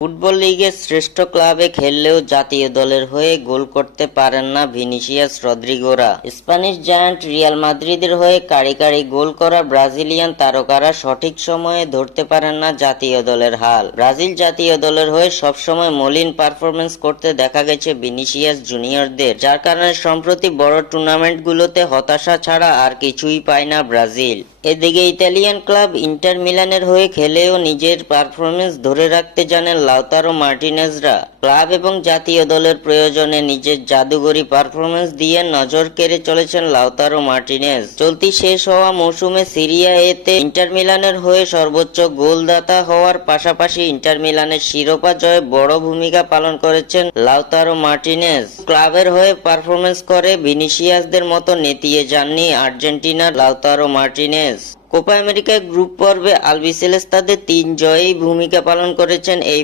Football লিগের শ্রেষ্ঠ ক্লাবে খেললেও জাতীয় দলের হয়ে গোল করতে পারেন না ভিনিসিয়াস রদ্রিগোরা। স্প্যানিশ জায়ান্ট রিয়াল মাদ্রিদের হয়ে কারি কারি গোল করা ব্রাজিলিয়ান তারকারা সঠিক সময়ে ধরতে পারেন না জাতীয় দলের হাল। ব্রাজিল জাতীয় দলের হয়ে সবসময় মলিন পারফরমেন্স করতে দেখা গেছে ভিনিসিয়াস জুনিয়রদের, যার কারণে সম্প্রতি বড় টুর্নামেন্টগুলোতে হতাশা ছাড়া আর কিছুই পায় না ব্রাজিল। এদিকে ইতালিয়ান ক্লাব ইন্টার মিলানের হয়ে খেলেও নিজের পারফরমেন্স ধরে রাখতে জানেন লাউতারো মার্টিনেজরা। ক্লাব এবং জাতীয় দলের প্রয়োজনে নিজের জাদুঘরী পারফরমেন্স দিয়ে নজর কেড়ে চলেছেন লাউতারো মার্টিনেজ। চলতি শেষ হওয়া মৌসুমে সিরিয়া এতে ইন্টার মিলানের হয়ে সর্বোচ্চ গোলদাতা হওয়ার পাশাপাশি ইন্টার মিলানের শিরোপা জয়ে বড় ভূমিকা পালন করেছেন লাউতারো মার্টিনেজ। ক্লাবের হয়ে পারফরমেন্স করে ভিনিসিয়াসদের মতো নেতিয়ে যাননি আর্জেন্টিনার লাউতারো মার্টিনেজ। কোপা আমেরিকার গ্রুপ পর্বে আলবিসেলেস্তাদের 3 জয়েই ভূমিকা পালন করেছেন এই